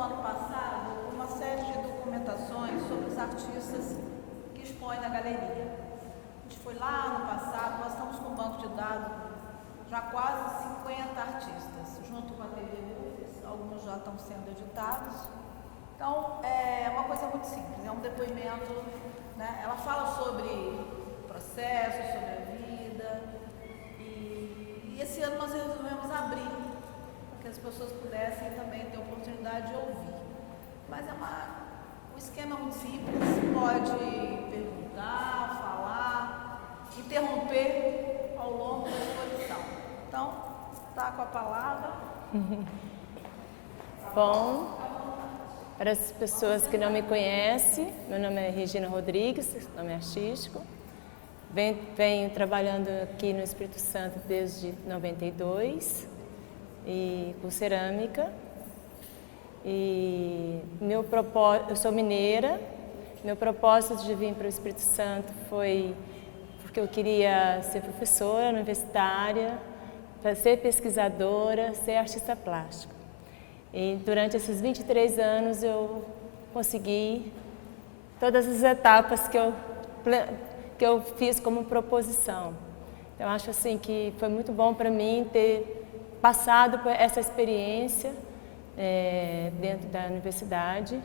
no ano passado uma série de documentações sobre os artistas que expõem na galeria. A gente foi lá no passado, nós estamos com um banco de dados já quase 50 artistas, junto com a TV UFES, alguns já estão sendo editados. Então, é uma coisa muito simples, é um depoimento, né? Ela fala sobre processos, sobre a vida, e esse ano nós resolvemos abrir, para que as pessoas pudessem também ter a oportunidade de ouvir. Mas o esquema é muito simples, pode perguntar, falar, interromper ao longo da exposição. Então, está com a palavra. Bom, para as pessoas que não me conhecem, meu nome é Regina Rodrigues, nome artístico. Venho trabalhando aqui no Espírito Santo desde 92, e com cerâmica. E eu sou mineira. Meu propósito de vir para o Espírito Santo foi porque eu queria ser professora universitária, para ser pesquisadora, ser artista plástica. E durante esses 23 anos eu consegui todas as etapas que eu fiz como proposição. Então acho assim que foi muito bom para mim ter passado por essa experiência dentro da universidade,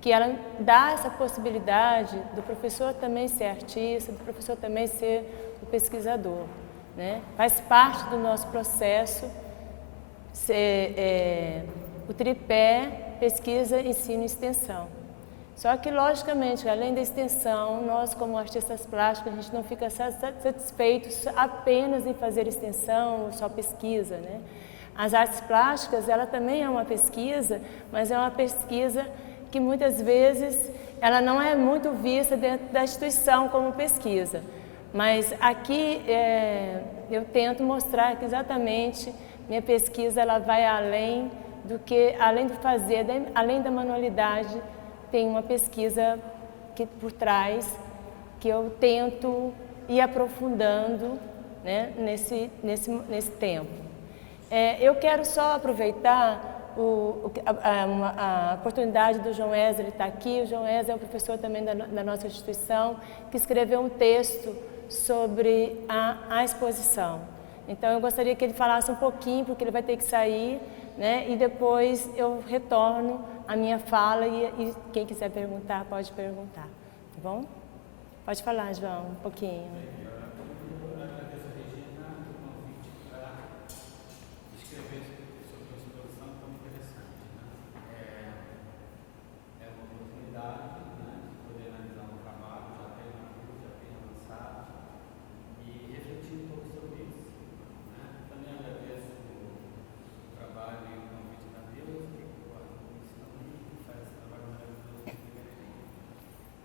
que ela dá essa possibilidade do professor também ser artista, do professor também ser o pesquisador, né? Faz parte do nosso processo o tripé pesquisa, ensino e extensão. Só que, logicamente, além da extensão, nós como artistas plásticos, a gente não fica satisfeitos apenas em fazer extensão ou só pesquisa, né? As artes plásticas, ela também é uma pesquisa, mas é uma pesquisa que muitas vezes ela não é muito vista dentro da instituição como pesquisa. Mas aqui eu tento mostrar que exatamente minha pesquisa ela vai além do que, além de fazer, além da manualidade, tem uma pesquisa por trás que eu tento ir aprofundando, né, nesse tempo. Eu quero só aproveitar a oportunidade do João Wesley estar aqui. O João Wesley é um professor também da nossa instituição, que escreveu um texto sobre a exposição. Então eu gostaria que ele falasse um pouquinho, porque ele vai ter que sair, né? E depois eu retorno a minha fala e quem quiser perguntar, pode perguntar, tá bom? Pode falar, João, um pouquinho.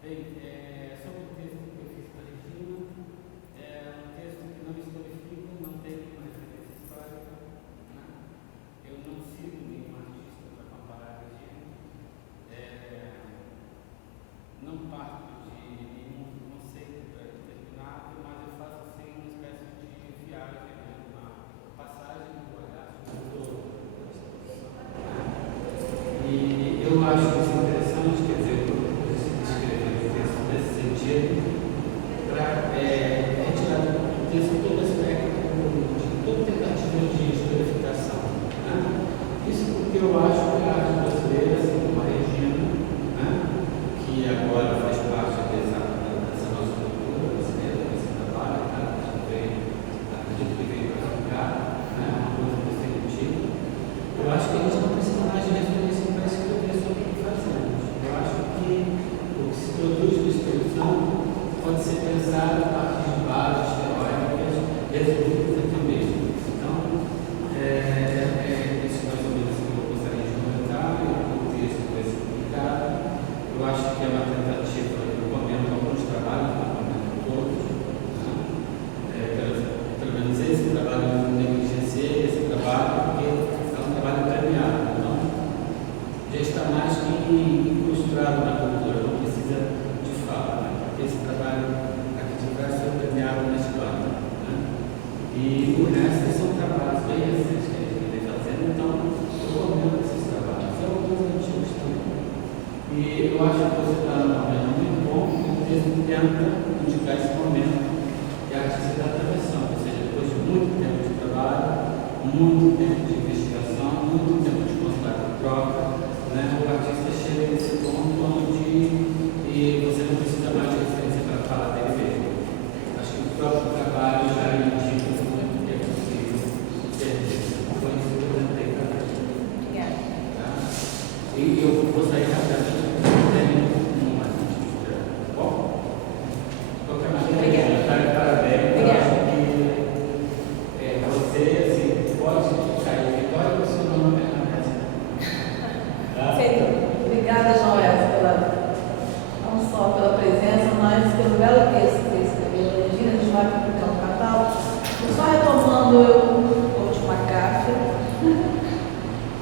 Sobre o texto que eu fiz para a Regina, é um texto que não historifica, não tem uma referência histórica, né? Eu não sigo nenhum artista para comparar a Regina, não parto de nenhum conceito determinado, mas eu faço assim uma espécie de viagem, né? Uma passagem do olhar sobre o todo. E eu acho isso interessante, quer dizer, para retirar do texto todo aspecto de toda tentativa de historificação, né? Isso porque eu acho que a arte brasileira, assim como a Regina, né, que agora faz parte dessa nossa cultura brasileira, desse trabalho, né, acredito que veio para ficar, né, uma coisa desse sentido. Eu acho que a gente não precisa mais de referência para escrever sobre o que fazemos. Eu acho que o que se produz no Espírito Santo pode ser pensado a partir de bases teóricas resolvidas aqui mesmo. Então, isso mais ou menos que eu gostaria de muito tempo de investigação, muito tempo de contato e troca, né? O artista chega nesse ponto onde você não precisa mais de referência para falar dele mesmo. Acho que o próprio trabalho já indica muito que é possível ser conhecido por dentro. Obrigada. Tá? E eu vou sair rapidamente, não mais tá bom? De qualquer maneira, tá de parabéns. Eu acho que você, assim, pode sair vitória com o seu nome na casa. Tá? Obrigada, Joel, não só pela presença, mas pelo belo texto que escreveu a Regina. A gente vai publicar um catálogo. Só retomando a última carta,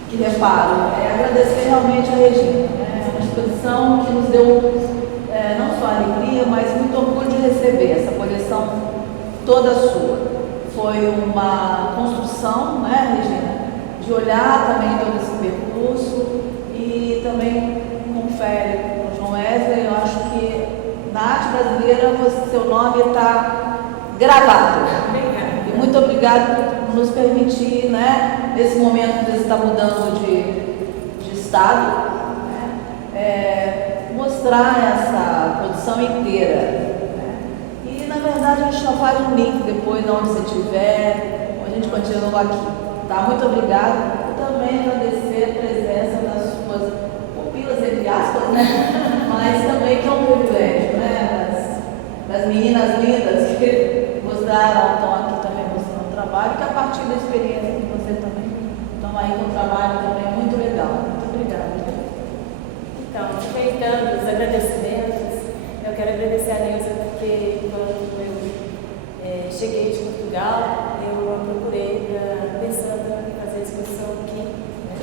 que reparo, agradecer realmente a Regina. É uma exposição que nos deu não só alegria, mas muito orgulho de receber essa coleção toda sua. Foi uma construção, né, Regina, de olhar também todo esse percurso e também confere com o João Wesley. Eu acho que na arte brasileira seu nome está gravado. E muito obrigada por nos permitir, né, nesse momento que você está mudando de estado, né, mostrar essa produção inteira. E, na verdade, a gente só faz um link depois, onde você estiver, a gente continua aqui. Tá? Muito obrigada. E também agradecer a presença das suas pupilas, entre aspas, né? Mas também que é um privilégio, né? Das meninas lindas que mostraram, estão aqui também mostrando o trabalho, que a partir da experiência que você também estão aí com um trabalho também muito legal. Muito obrigada. Então, aproveitando os agradecimentos, eu quero agradecer a Neuza porque quando eu cheguei de Portugal, eu a procurei pensando em fazer a exposição aqui, né?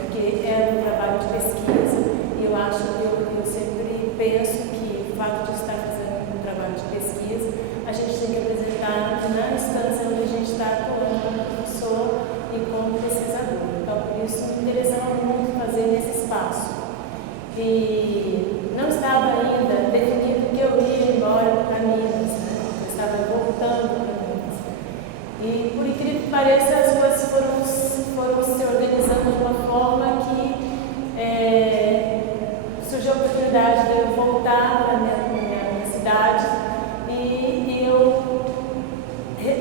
Porque era um trabalho de pesquisa e eu acho que eu sempre penso que o fato de estar fazendo um trabalho de pesquisa, a gente tem que apresentar na instância onde a gente está atuando como professor e como pesquisador. Então, por isso, me interessava muito fazer nesse espaço. E não estava ainda definido que eu ia embora para Minas, né? Eu estava voltando para Minas. E, por incrível que pareça, as coisas foram se organizando de uma forma que surgiu a oportunidade de eu voltar para a minha cidade e eu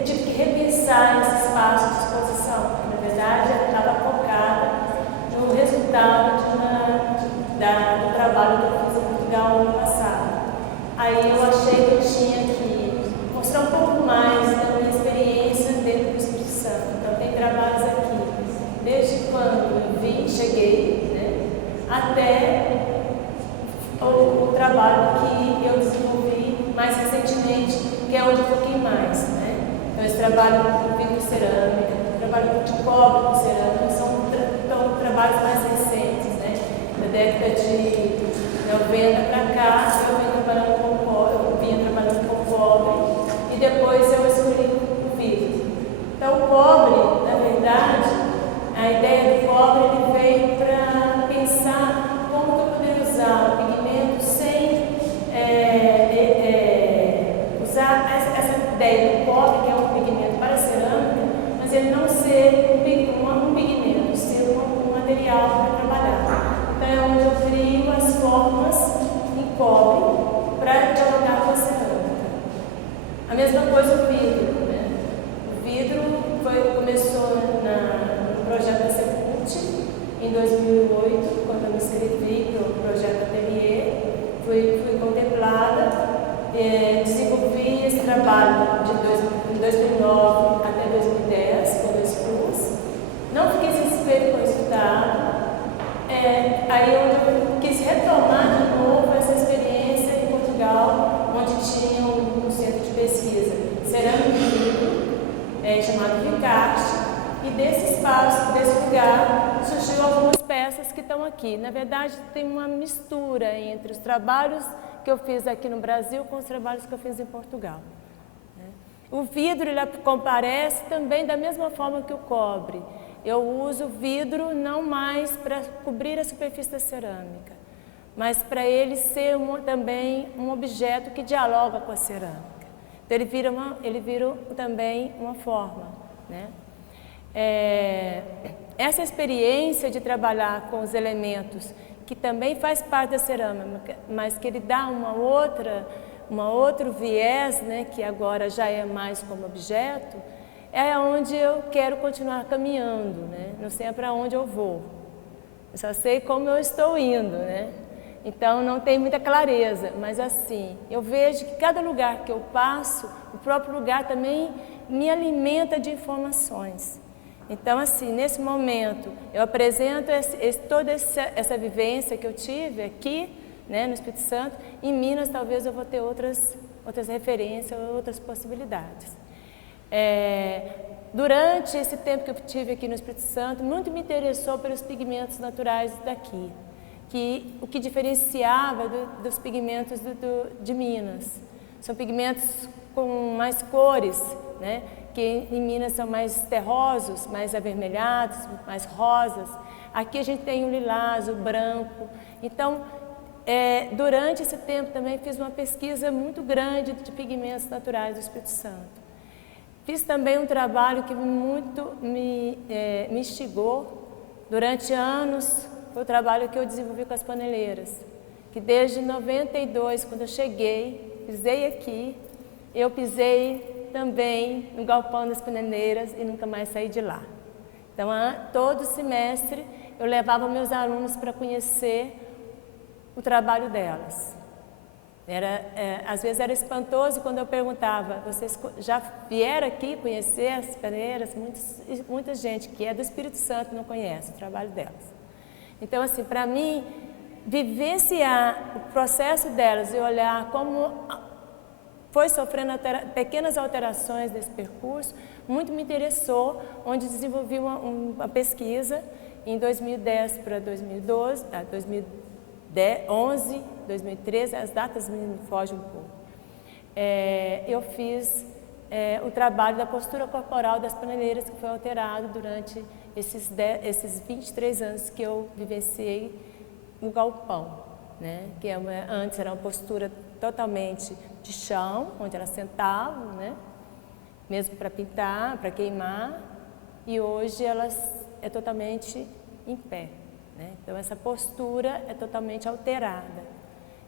tive que repensar esse espaço de exposição, porque, na verdade, eu estava focada no resultado do trabalho que eu fiz em Portugal no ano passado. Aí eu achei que eu tinha que mostrar um pouco mais da minha experiência dentro do Espírito Santo. Então, tem trabalhos aqui, desde quando eu cheguei, né, até o trabalho que eu desenvolvi mais recentemente, que é onde eu foquei mais, né? Então, esse trabalho com vidro cerâmica, trabalho de cobre com cerâmica, são trabalhos mais recentes, né? Da década de 90 para cá, eu vinha trabalhando com cobre e depois eu escolhi o vidro. Então, o cobre, na verdade, a ideia do cobre ele veio para pensar como eu poderia usar o pigmento sem usar essa ideia do cobre, que é um pigmento para cerâmica, mas ele não ser um pigmento, ser um material para trabalhar. Então, é onde eu crio as formas em cobre para dialogar com a cerâmica. A mesma coisa o vidro, né? O vidro começou no projeto da Secult em 2008, quando eu me inscrevi para o projeto Atelier, fui contemplada, desenvolvi esse trabalho de 2009 até 2010, quando eu expus. Não fiquei satisfeita com o resultado. Aí eu quis retomar de novo essa experiência em Portugal, onde tinha um centro de pesquisa cerâmica e vidro, chamado Vicarte, e desse espaço, desse lugar, surgiu algumas peças que estão aqui. Na verdade, tem uma mistura entre os trabalhos que eu fiz aqui no Brasil com os trabalhos que eu fiz em Portugal. O vidro ele comparece também da mesma forma que o cobre. Eu uso vidro não mais para cobrir a superfície da cerâmica, mas para ele ser também um objeto que dialoga com a cerâmica. Então ele vira também uma forma, né? essa experiência de trabalhar com os elementos, que também faz parte da cerâmica, mas que ele dá uma outro viés, né, que agora já é mais como objeto, é onde eu quero continuar caminhando, né? Não sei para onde eu vou, eu só sei como eu estou indo, né? Então não tem muita clareza, mas assim, eu vejo que cada lugar que eu passo, o próprio lugar também me alimenta de informações. Então, assim, nesse momento, eu apresento toda essa vivência que eu tive aqui, né, no Espírito Santo. Em Minas, talvez eu vou ter outras referências, outras possibilidades. Durante esse tempo que eu tive aqui no Espírito Santo, muito me interessou pelos pigmentos naturais daqui, o que diferenciava dos pigmentos de Minas. São pigmentos com mais cores, né? Que em Minas são mais terrosos, mais avermelhados, mais rosas. Aqui a gente tem o lilás, o branco. Então, durante esse tempo também fiz uma pesquisa muito grande de pigmentos naturais do Espírito Santo. Fiz também um trabalho que muito me instigou durante anos, foi o trabalho que eu desenvolvi com as paneleiras, que desde 92, quando eu cheguei, pisei aqui, eu pisei também no galpão das paneleiras e nunca mais saí de lá. Então, todo semestre eu levava meus alunos para conhecer o trabalho delas. Às vezes era espantoso quando eu perguntava, vocês já vieram aqui conhecer as paneleiras? Muita gente que é do Espírito Santo não conhece o trabalho delas. Então, assim, para mim, vivenciar o processo delas e olhar como foi sofrendo pequenas alterações desse percurso, muito me interessou, onde desenvolvi uma pesquisa em 2010 para 2012, 2011, 2013, as datas me fogem um pouco. Eu fiz o trabalho da postura corporal das paneleiras, que foi alterado durante esses 23 anos que eu vivenciei no galpão, né? Que antes era uma postura totalmente de chão, onde elas sentavam, né? Mesmo para pintar, para queimar, e hoje elas totalmente em pé, né? Então essa postura é totalmente alterada.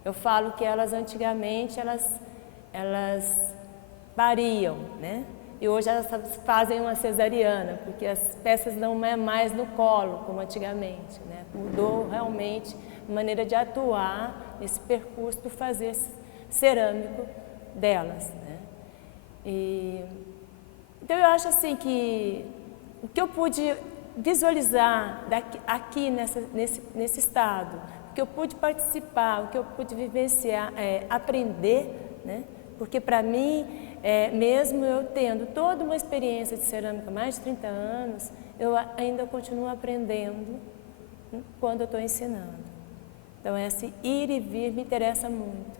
Eu falo que elas antigamente elas pariam, né? E hoje elas fazem uma cesariana, porque as peças não é mais no colo como antigamente, né? Mudou realmente a maneira de atuar nesse percurso do fazer cerâmico delas, né? Então eu acho assim que o que eu pude visualizar aqui nesse estado, o que eu pude participar, o que eu pude vivenciar, aprender, né? Porque para mim, mesmo eu tendo toda uma experiência de cerâmica há mais de 30 anos, eu ainda continuo aprendendo quando eu estou ensinando. Então esse ir e vir me interessa muito.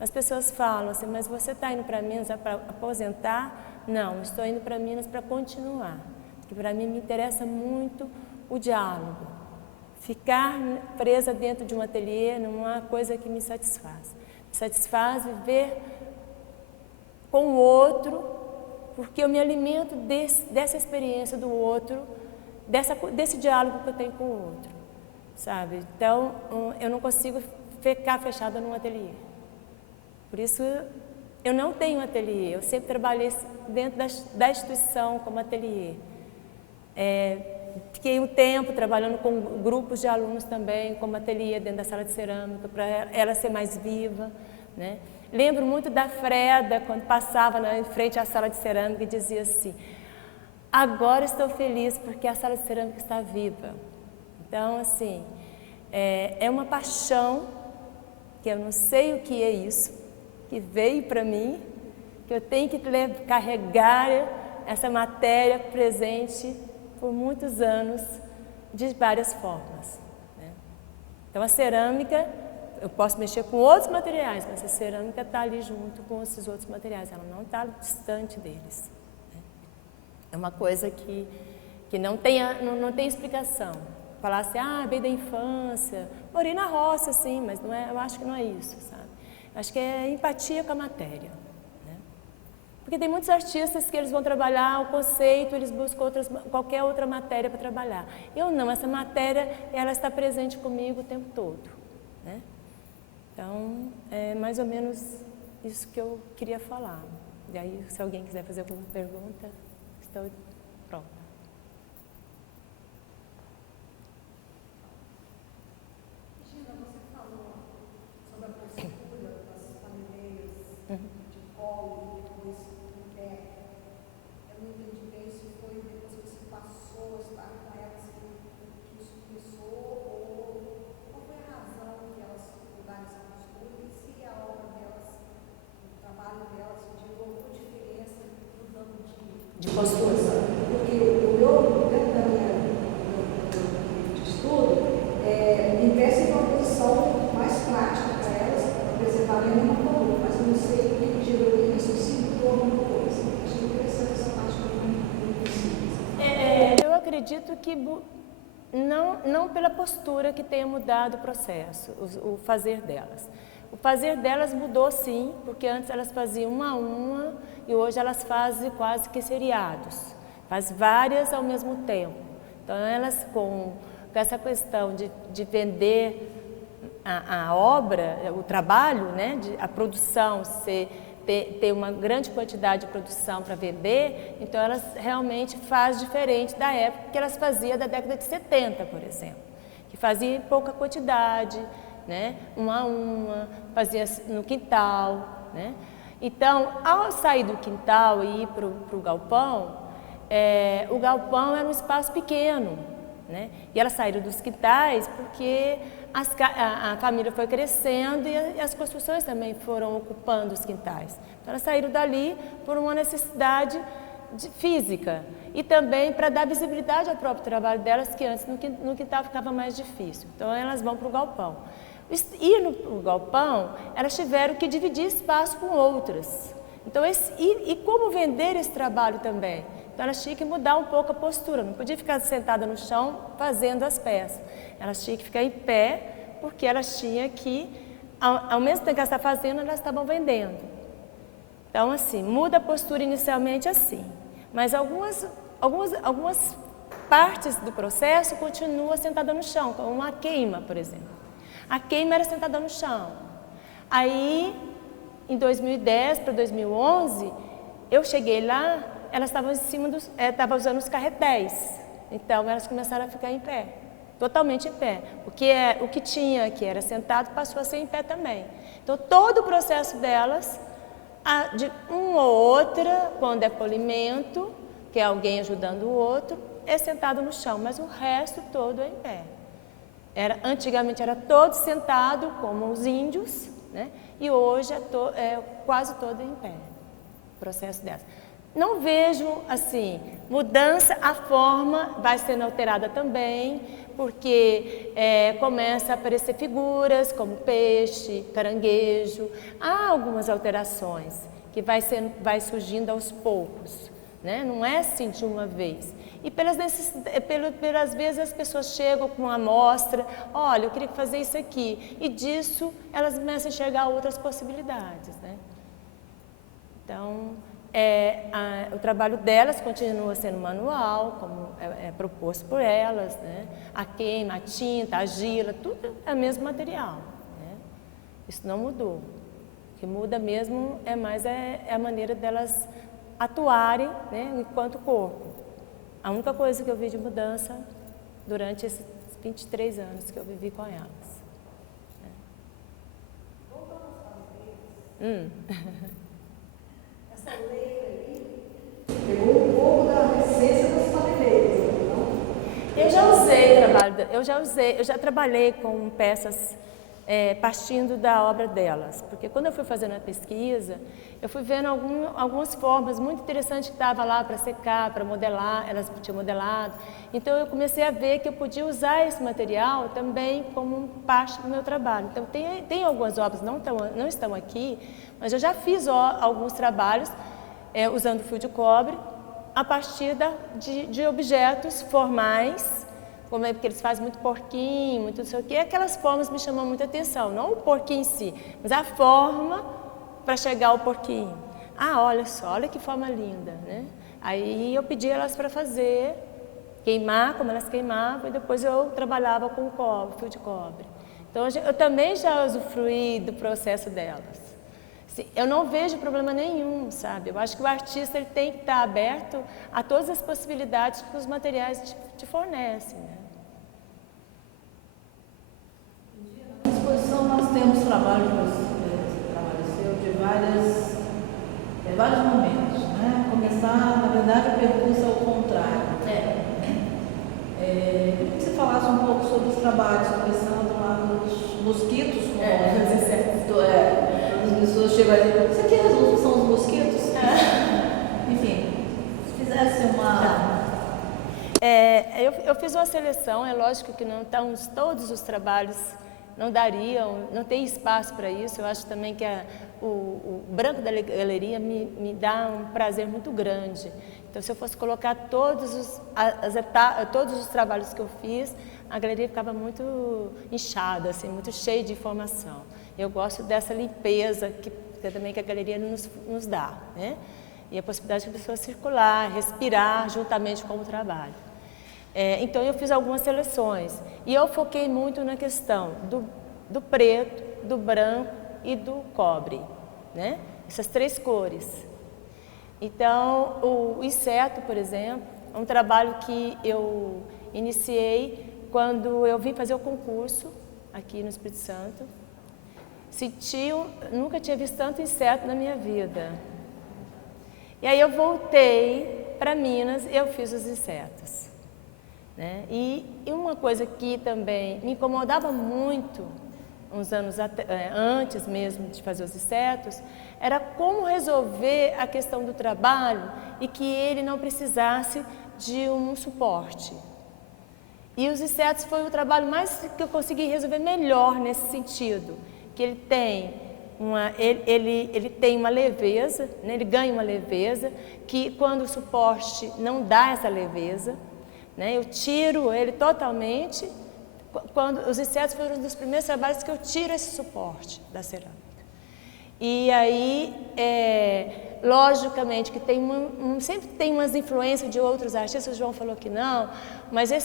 As pessoas falam assim, mas você está indo para Minas para aposentar? Não, estou indo para Minas para continuar. Porque para mim me interessa muito o diálogo. Ficar presa dentro de um ateliê não é uma coisa que me satisfaz. Me satisfaz viver com o outro, porque eu me alimento dessa experiência do outro, desse diálogo que eu tenho com o outro, sabe? Então, eu não consigo ficar fechada num ateliê. Por isso, eu não tenho ateliê, eu sempre trabalhei dentro da instituição como ateliê. Fiquei um tempo trabalhando com grupos de alunos também, como ateliê dentro da sala de cerâmica, para ela ser mais viva, né? Lembro muito da Freda, quando passava em frente à sala de cerâmica e dizia assim, agora estou feliz porque a sala de cerâmica está viva. Então, assim, é uma paixão, que eu não sei o que é isso, que veio para mim, que eu tenho que carregar essa matéria presente por muitos anos, de várias formas, né? Então, a cerâmica, eu posso mexer com outros materiais, mas a cerâmica está ali junto com esses outros materiais, ela não está distante deles, né? É uma coisa que não tem explicação. Falar assim, veio da infância, morei na roça, sim, mas eu acho que não é isso, sabe? Acho que é empatia com a matéria, né? Porque Porque tem muitos artistas que eles vão trabalhar o conceito, eles buscam qualquer outra matéria para trabalhar. Eu não, essa matéria, ela está presente comigo o tempo todo, né? Então, é mais ou menos isso que eu queria falar. E aí, se alguém quiser fazer alguma pergunta, estou pronta. Gina, você falou sobre a postura das famílias de colo e depois em pé. Eu não entendi bem se foi depois que você passou a estar com elas que isso começou, ou qual foi a razão que elas mudaram essa postura e se a obra delas, o trabalho delas, gerou alguma diferença mudando de postura, sabe? Porque o meu, dentro da minha de estudo, me parece uma posição mais prática para elas, para preservar a mesma coluna, mas eu não sei o que gerou isso, se mudou alguma coisa. Achei interessante essa parte que eu não consigo. Eu acredito que não pela postura que tenha mudado o processo, o fazer delas. O fazer delas mudou sim, porque antes elas faziam uma a uma e hoje elas fazem quase que seriados, faz várias ao mesmo tempo. Então elas com essa questão de vender a obra, o trabalho, né, a produção, ter uma grande quantidade de produção para vender, então elas realmente fazem diferente da época que elas faziam da década de 70, por exemplo, que fazia em pouca quantidade, né, uma a uma, fazia no quintal, né. Então, ao sair do quintal e ir para o galpão, o galpão era um espaço pequeno, né, e elas saíram dos quintais porque a família foi crescendo e as construções também foram ocupando os quintais. Então, elas saíram dali por uma necessidade física e também para dar visibilidade ao próprio trabalho delas, que antes no quintal ficava mais difícil. Então, elas vão para o galpão. Ir no galpão, elas tiveram que dividir espaço com outras. Então, e como vender esse trabalho também? Então, elas tinham que mudar um pouco a postura, não podia ficar sentada no chão fazendo as peças. Elas tinham que ficar em pé, porque elas tinham que, ao mesmo tempo que elas estavam fazendo, elas estavam vendendo. Então, assim, muda a postura inicialmente assim, mas algumas partes do processo continuam sentada no chão, como uma queima, por exemplo. A queima era sentada no chão. Aí, em 2010 para 2011, eu cheguei lá, elas estavam em cima estavam usando os carretéis. Então, elas começaram a ficar em pé, totalmente em pé. O que tinha que era sentado passou a ser em pé também. Então, todo o processo delas, de uma ou outra, quando é polimento, que é alguém ajudando o outro, é sentado no chão, mas o resto todo é em pé. Antigamente era todo sentado, como os índios, né? E hoje é quase todo em pé, o processo dessa. Não vejo, assim, mudança, a forma vai sendo alterada também, porque começa a aparecer figuras como peixe, caranguejo, há algumas alterações que vai surgindo aos poucos, né? Não é assim de uma vez. E pelas vezes as pessoas chegam com uma amostra, olha, eu queria fazer isso aqui, e disso elas começam a enxergar outras possibilidades, né? Então, o trabalho delas continua sendo manual, como é proposto por elas, né? A queima, a tinta, a argila, tudo é o mesmo material, né? Isso não mudou. O que muda mesmo é mais a maneira delas atuarem, né, enquanto corpo. A única coisa que eu vi de mudança durante esses 23 anos que eu vivi com elas. Voltando às famílias, essa lei aí pegou um pouco da essência das famílias, não? Eu já trabalhei com peças partindo da obra delas, porque quando eu fui fazendo a pesquisa, eu fui vendo algumas formas muito interessantes que estavam lá para secar, para modelar, elas tinham modelado. Então eu comecei a ver que eu podia usar esse material também como parte do meu trabalho. Então tem algumas obras, não estão aqui, mas eu já fiz alguns trabalhos usando fio de cobre a partir de objetos formais, como porque eles fazem muito porquinho, muito não sei o quê, aquelas formas me chamam muita atenção, não o porquinho em si, mas a forma para chegar ao porquinho. olha só, olha que forma linda, né? Aí eu pedi elas para fazer, queimar como elas queimavam, e depois eu trabalhava com cobre, fio de cobre. Então eu também já usufruí do processo delas. Assim, eu não vejo problema nenhum, sabe? Eu acho que o artista ele tem que estar aberto a todas as possibilidades que os materiais te fornecem, né? Na exposição nós temos trabalho seu de vários momentos, né? Começar, na verdade, o percurso é o contrário. Queria que você falasse um pouco sobre os trabalhos, começando lá nos mosquitos, como as pessoas chegam ali, isso aqui são os mosquitos? Enfim, se fizesse uma... Eu fiz uma seleção, é lógico que não estão todos os trabalhos, não dariam, não tem espaço para isso. Eu acho também que o branco da galeria me dá um prazer muito grande. Então, se eu fosse colocar todos os trabalhos que eu fiz, a galeria ficava muito inchada, assim, muito cheia de informação. Eu gosto dessa limpeza que também que a galeria nos dá, né? E a possibilidade de a pessoa circular, respirar juntamente com o trabalho. Então, eu fiz algumas seleções e eu foquei muito na questão do preto, do branco e do cobre, né? Essas três cores. Então, o inseto, por exemplo, é um trabalho que eu iniciei quando eu vim fazer o concurso aqui no Espírito Santo. Nunca tinha visto tanto inseto na minha vida. E aí eu voltei para Minas e eu fiz os insetos, né? E uma coisa que também me incomodava muito, uns anos antes mesmo de fazer os insetos, era como resolver a questão do trabalho e que ele não precisasse de um suporte. E os insetos foi o trabalho mais que eu consegui resolver melhor nesse sentido, que ele tem uma leveza, né? Ele ganha uma leveza, que quando o suporte não dá essa leveza, né? Eu tiro ele totalmente. Quando os insetos foram um dos primeiros trabalhos que eu tiro esse suporte da cerâmica. E aí, logicamente, que sempre tem umas influências de outros artistas, o João falou que não, mas ele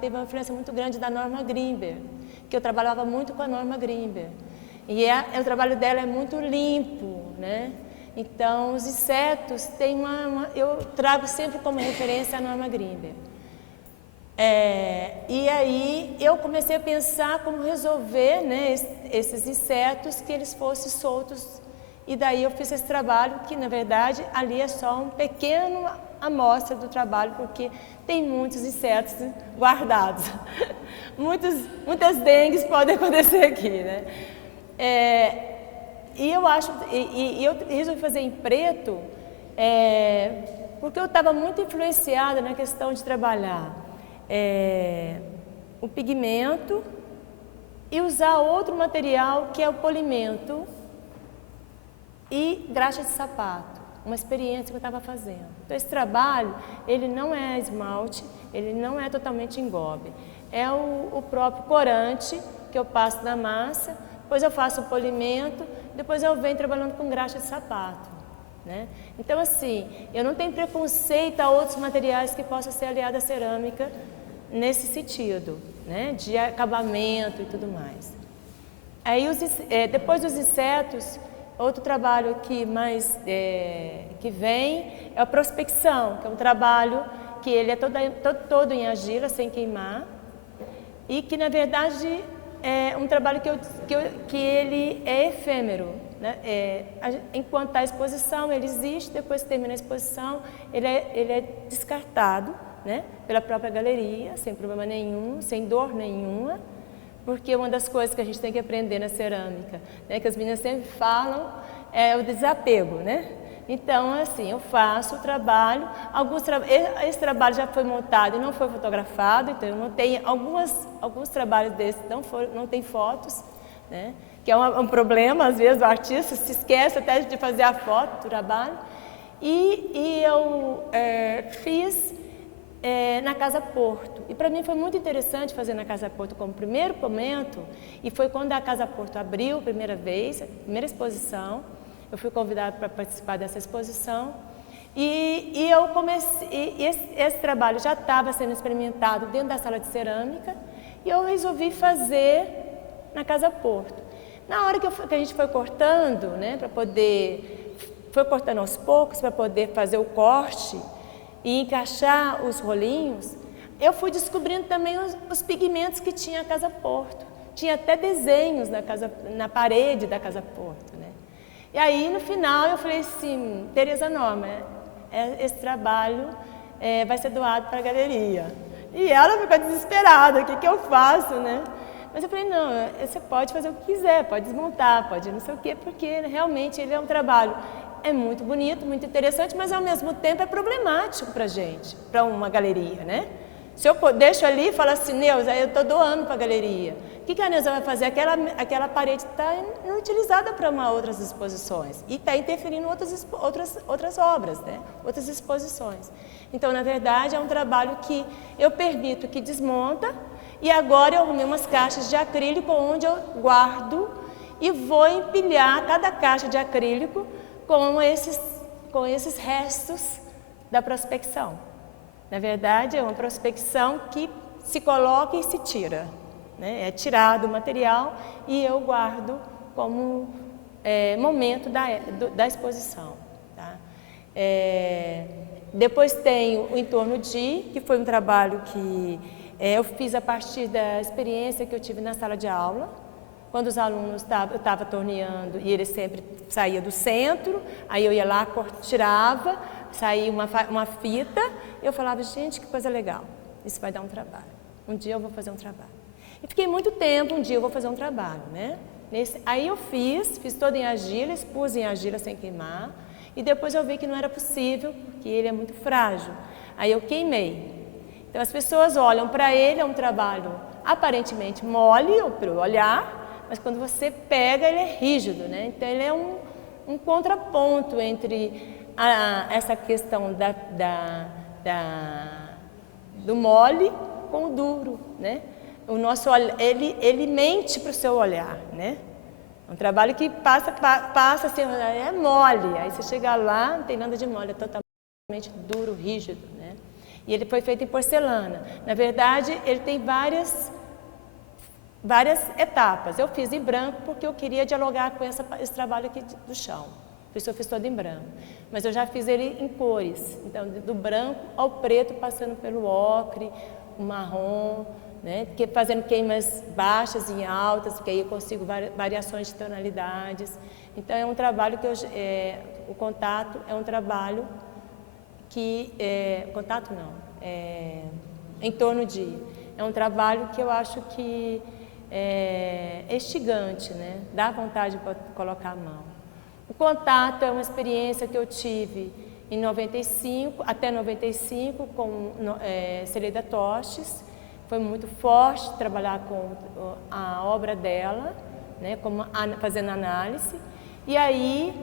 teve uma influência muito grande da Norma Grimber, que eu trabalhava muito com a Norma Grimber. E o trabalho dela é muito limpo, né? Então, os insetos têm eu trago sempre como referência a Norma Grimber. E aí eu comecei a pensar como resolver, né, esses insetos, que eles fossem soltos. E daí eu fiz esse trabalho, que na verdade ali é só um pequeno amostra do trabalho, porque tem muitos insetos guardados. Muitas dengues podem acontecer aqui, né? E eu resolvi fazer em preto, porque eu estava muito influenciada na questão de trabalhar o pigmento e usar outro material, que é o polimento e graxa de sapato, uma experiência que eu estava fazendo. Então, esse trabalho, ele não é esmalte, ele não é totalmente engobe, é o próprio corante que eu passo na massa, depois eu faço o polimento, depois eu venho trabalhando com graxa de sapato, né? Então, assim, eu não tenho preconceito a outros materiais que possam ser aliados à cerâmica nesse sentido, né, de acabamento e tudo mais. Aí, depois dos insetos, outro trabalho aqui que vem é a prospecção, que é um trabalho que ele é todo em argila, sem queimar, e que, na verdade, é um trabalho que ele é efêmero, né? Enquanto está a exposição, ele existe, depois que termina a exposição, ele é descartado, né, pela própria galeria, sem problema nenhum, sem dor nenhuma, porque uma das coisas que a gente tem que aprender na cerâmica, né, que as meninas sempre falam, é o desapego, né? Então, assim, eu faço o trabalho, esse trabalho já foi montado e não foi fotografado, então eu não tenho alguns trabalhos desses, não tem fotos, né? Que é um problema, às vezes o artista se esquece até de fazer a foto do trabalho. E eu fiz na Casa Porto. E para mim foi muito interessante fazer na Casa Porto como primeiro momento, e foi quando a Casa Porto abriu a primeira vez, a primeira exposição. Eu fui convidada para participar dessa exposição. E eu comecei, esse trabalho já estava sendo experimentado dentro da sala de cerâmica, e eu resolvi fazer na Casa Porto. Na hora que a gente foi cortando, né, foi cortando aos poucos para poder fazer o corte e encaixar os rolinhos, eu fui descobrindo também os pigmentos que tinha a Casa Porto. Tinha até desenhos na parede da Casa Porto, né? E aí, no final, eu falei assim, Tereza Norma, esse trabalho vai ser doado para a galeria. E ela ficou desesperada, o que eu faço, né? Mas eu falei, não, você pode fazer o que quiser, pode desmontar, pode não sei o quê, porque realmente ele é um trabalho, muito bonito, muito interessante, mas ao mesmo tempo é problemático para a gente, para uma galeria, né? Se eu deixo ali e falo assim, Neuza, eu estou doando para a galeria, o que a Neuza vai fazer? Aquela parede está inutilizada para outras exposições e está interferindo em outras obras, né? Outras exposições. Então, na verdade, é um trabalho que eu permito que desmonta, e agora eu arrumei umas caixas de acrílico onde eu guardo e vou empilhar cada caixa de acrílico com esses restos da prospecção. Na verdade, é uma prospecção que se coloca e se tira, né? É tirado o material e eu guardo como momento da exposição. Tá? Depois tem o Em Torno de, que foi um trabalho que eu fiz a partir da experiência que eu tive na sala de aula, quando os alunos eu estava torneando e eles sempre saíam do centro, aí eu ia lá, tirava, saía uma fita, eu falava, gente, que coisa legal, isso vai dar um trabalho, um dia eu vou fazer um trabalho. E fiquei muito tempo, um dia eu vou fazer um trabalho, né? Aí eu fiz todo em argila, expus em argila sem queimar, e depois eu vi que não era possível, porque ele é muito frágil, aí eu queimei. Então as pessoas olham para ele, é um trabalho aparentemente mole, para o olhar, mas quando você pega, ele é rígido, né? Então ele é um contraponto entre essa questão do mole com o duro, né? O nosso ele mente para o seu olhar, né? É um trabalho que passa assim, é mole, aí você chega lá, não tem nada de mole, é totalmente duro, rígido, né? E ele foi feito em porcelana. Na verdade, ele tem várias etapas. Eu fiz em branco porque eu queria dialogar com esse trabalho aqui do chão. Por isso eu fiz todo em branco. Mas eu já fiz ele em cores. Então, do branco ao preto, passando pelo ocre, o marrom, né? Fazendo queimas baixas e altas, porque aí eu consigo variações de tonalidades. Então, é um trabalho que o contato é um trabalho que... contato não, em torno de... É um trabalho que eu acho que é instigante, né? Dá vontade de colocar a mão. O contato é uma experiência que eu tive em 95, até 95, com Celeida Toches. Foi muito forte trabalhar com a obra dela, né? Fazendo análise. E aí,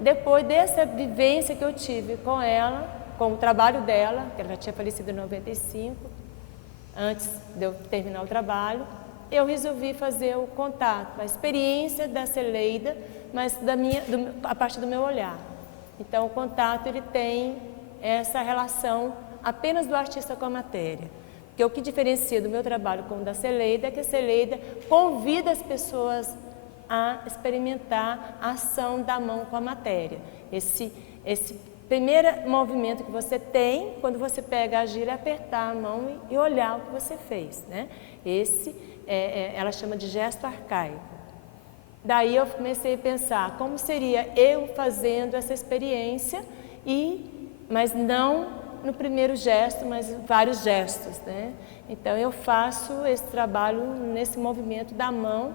depois dessa vivência que eu tive com ela, com o trabalho dela, que ela já tinha falecido em 95, antes de eu terminar o trabalho, eu resolvi fazer o contato, a experiência da Celeida, mas a partir do meu olhar. Então, o contato ele tem essa relação apenas do artista com a matéria. Porque o que diferencia do meu trabalho com o da Celeida é que a Celeida convida as pessoas a experimentar a ação da mão com a matéria. Esse primeiro movimento que você tem, quando você pega a argila, é apertar a mão e olhar o que você fez, né? Ela chama de gesto arcaico. Daí eu comecei a pensar como seria eu fazendo essa experiência, mas não no primeiro gesto, mas vários gestos, né? Então eu faço esse trabalho nesse movimento da mão,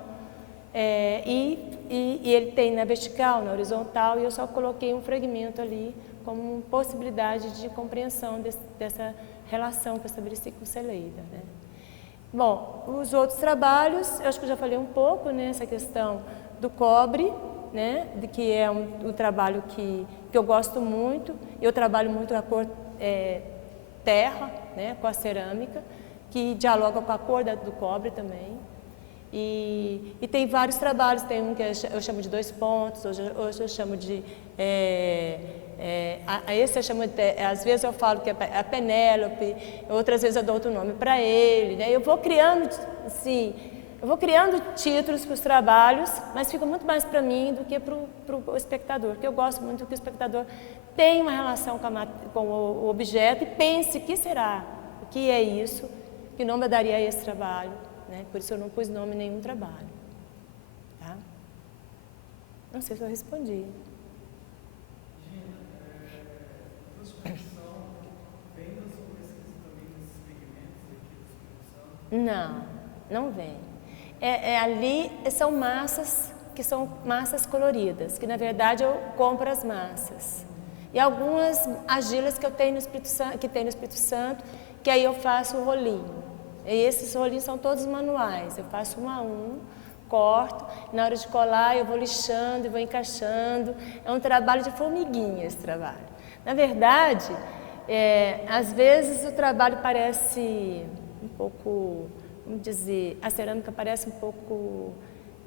e ele tem na vertical, na horizontal, e eu só coloquei um fragmento ali como possibilidade de compreensão dessa relação que eu estabeleci com Celeida, né? Bom, os outros trabalhos, eu acho que eu já falei um pouco, né, essa questão do cobre, né, que é um trabalho que eu gosto muito. Eu trabalho muito a cor terra, né, com a cerâmica, que dialoga com a cor do cobre também. E tem vários trabalhos, tem um que eu chamo de 2 pontos, hoje eu chamo de... esse eu chamo de, às vezes eu falo que é a Penélope, outras vezes eu dou outro nome para ele, né? Eu vou criando, assim, títulos para os trabalhos, mas fica muito mais para mim do que para o espectador, porque eu gosto muito que o espectador tenha uma relação com o objeto e pense: o que será? O que é isso? Que nome eu daria a esse trabalho? Né? Por isso eu não pus nome em nenhum trabalho. Tá? Não sei se eu respondi. Não, não vem. Ali são massas, que são massas coloridas, que na verdade eu compro as massas. E algumas argilas que eu tenho no Espírito Santo, que aí eu faço o rolinho. E esses rolinhos são todos manuais, eu faço um a um, corto, na hora de colar eu vou lixando e vou encaixando. É um trabalho de formiguinha esse trabalho. Na verdade, às vezes o trabalho parece um pouco, vamos dizer, a cerâmica parece um pouco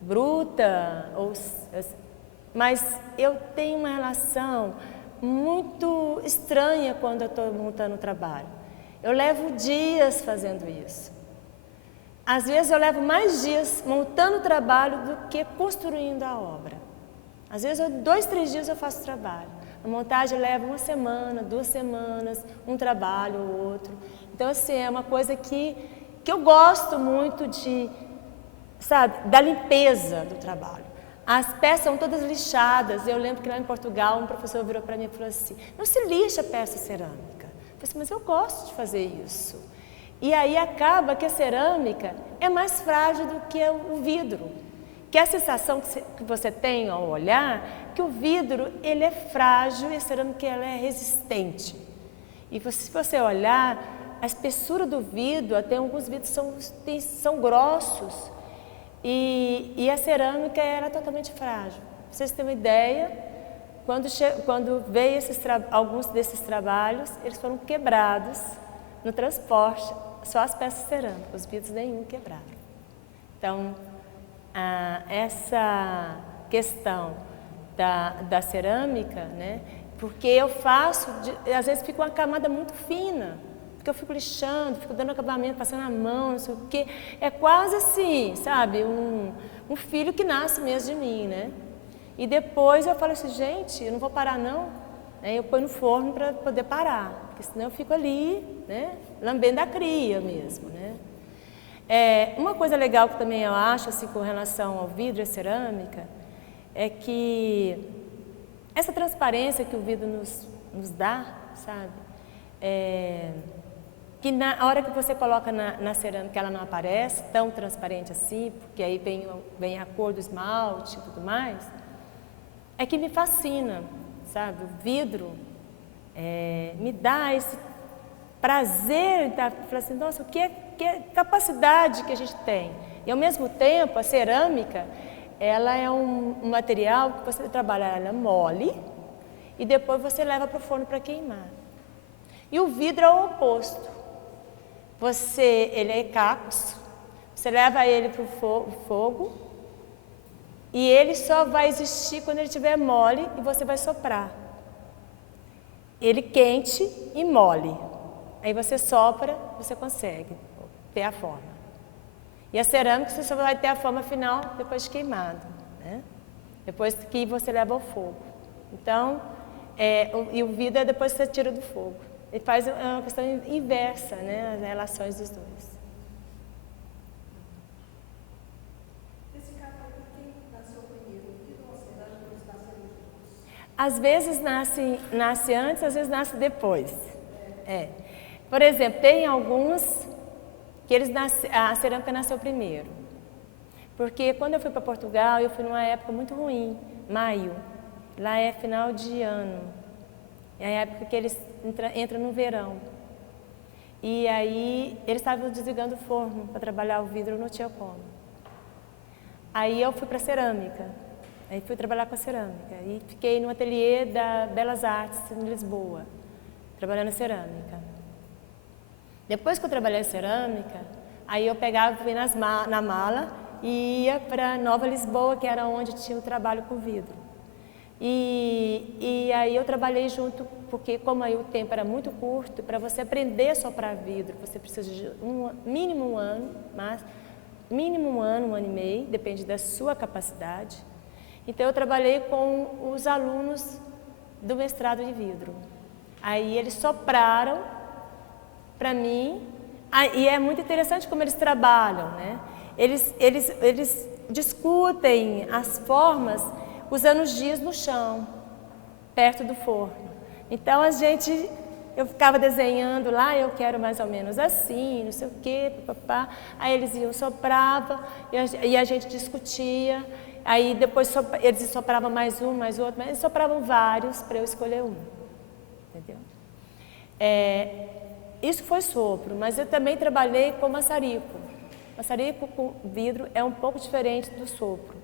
bruta, mas eu tenho uma relação muito estranha quando eu estou montando o trabalho. Eu levo dias fazendo isso. Às vezes eu levo mais dias montando o trabalho do que construindo a obra. Às vezes 2, 3 dias eu faço o trabalho. A montagem leva 1 semana, 2 semanas, um trabalho ou outro. Então, assim, é uma coisa que eu gosto muito da limpeza do trabalho. As peças são todas lixadas. Eu lembro que lá em Portugal um professor virou para mim e falou assim: não se lixa peça cerâmica. Eu falei assim: mas eu gosto de fazer isso. E aí acaba que a cerâmica é mais frágil do que o vidro. Que a sensação que você tem ao olhar, que o vidro ele é frágil e a cerâmica ela é resistente. E se você olhar, a espessura do vidro, até alguns vidros são grossos, e a cerâmica ela é totalmente frágil. Pra vocês terem uma ideia, quando veio alguns desses trabalhos, eles foram quebrados no transporte, só as peças cerâmicas, os vidros nenhum quebraram. Então, essa questão da cerâmica, né, porque eu faço, às vezes fica uma camada muito fina, porque eu fico lixando, fico dando acabamento, passando a mão, não sei o quê. É quase assim, sabe, um filho que nasce mesmo de mim, né? E depois eu falo assim: gente, eu não vou parar não. Eu ponho no forno para poder parar, porque senão eu fico ali, né, lambendo a cria mesmo, né? Uma coisa legal que também eu acho, assim, com relação ao vidro e à cerâmica, é que essa transparência que o vidro nos dá, sabe? Que na hora que você coloca na cerâmica ela não aparece tão transparente assim, porque aí vem a cor do esmalte e tudo mais, é que me fascina, sabe? O vidro me dá esse prazer de falar assim: nossa, que capacidade que a gente tem. E ao mesmo tempo, a cerâmica, ela é um material que você trabalha ela mole e depois você leva para o forno para queimar. E o vidro é o oposto. Ele é cacos, você leva ele para o fogo e ele só vai existir quando ele estiver mole e você vai soprar. Ele quente e mole. Aí você sopra, você consegue ter a forma. E a cerâmica você só vai ter a forma final depois de queimado, né? Depois que você leva ao fogo. Então, e o vidro é depois que você tira do fogo. Ele faz uma questão inversa, né, as relações dos dois. Nesse caso, quem nasceu primeiro, o vidro ou a cerâmica, eles nasceram juntos? Às vezes nasce antes, às vezes nasce depois. Por exemplo, tem alguns que a cerâmica nasceu primeiro. Porque quando eu fui para Portugal, eu fui numa época muito ruim, maio. Lá é final de ano. É a época que eles entram no verão. E aí eles estavam desligando o forno para trabalhar o vidro, não tinha como. Aí eu fui para a cerâmica. Aí fui trabalhar com a cerâmica. E fiquei no ateliê da Belas Artes, em Lisboa, trabalhando cerâmica. Depois que eu trabalhei cerâmica, aí eu pegava, vinha na mala e ia para Nova Lisboa, que era onde tinha o trabalho com vidro. E aí eu trabalhei junto, porque como aí o tempo era muito curto, para você aprender a soprar vidro, você precisa de mínimo um ano, mas mínimo um ano e meio, depende da sua capacidade. Então eu trabalhei com os alunos do mestrado de vidro. Aí eles sopraram para mim, e é muito interessante como eles trabalham, né? Eles discutem as formas usando os giz no chão, perto do forno. Então eu ficava desenhando lá, eu quero mais ou menos assim, não sei o quê, papapá. Aí eles iam, sopravam, e a gente discutia. Aí depois eles sopravam mais um, mais outro, mas eles sopravam vários para eu escolher um. Entendeu? Isso foi sopro, mas eu também trabalhei com maçarico. Maçarico com vidro é um pouco diferente do sopro,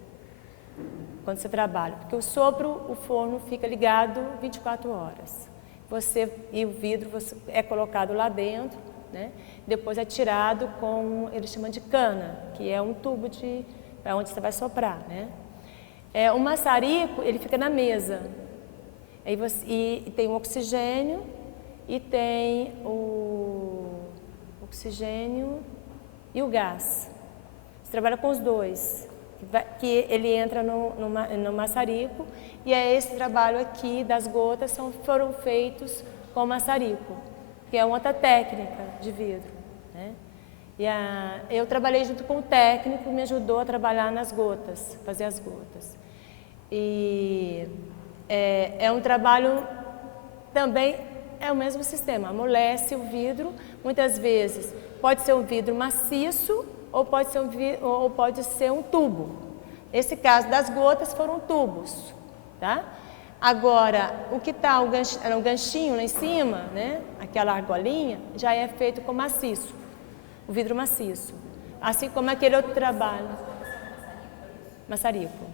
quando você trabalha, porque o sopro, o forno fica ligado 24 horas. E o vidro é colocado lá dentro, né? Depois é tirado com, eles chamam de cana, que é um tubo para onde você vai soprar, né? O maçarico, ele fica na mesa. E tem o oxigênio e tem o oxigênio e o gás. Você trabalha com os dois, que ele entra no maçarico, e esse trabalho aqui das gotas foram feitos com maçarico, que é uma outra técnica de vidro, né? Eu trabalhei junto com o técnico, me ajudou a trabalhar nas gotas, fazer as gotas. E é um trabalho também, é o mesmo sistema, amolece o vidro, muitas vezes pode ser um vidro maciço ou pode ser um tubo. Esse caso das gotas foram tubos, tá? Agora, o que está era um ganchinho lá em cima, né? Aquela argolinha, já é feito com maciço, o vidro maciço. Assim como aquele outro trabalho. Maçarico.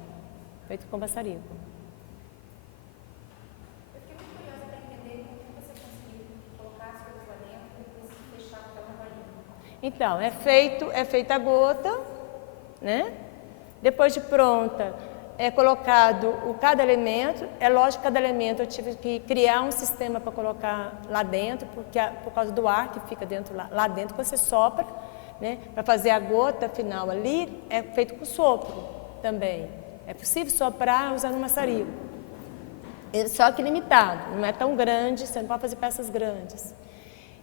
Feito com maçarico. Eu fiquei muito curiosa para entender como você conseguiu colocar as coisas lá dentro e depois fechar com aquela argolinha. Então, é feita a gota, né? Depois de pronta, é colocado cada elemento. É lógico que cada elemento eu tive que criar um sistema para colocar lá dentro, por causa do ar que fica lá dentro, que você sopra, né? Para fazer a gota final ali, é feito com sopro também. É possível soprar usando maçarico. Só que limitado, não é tão grande, você não pode fazer peças grandes.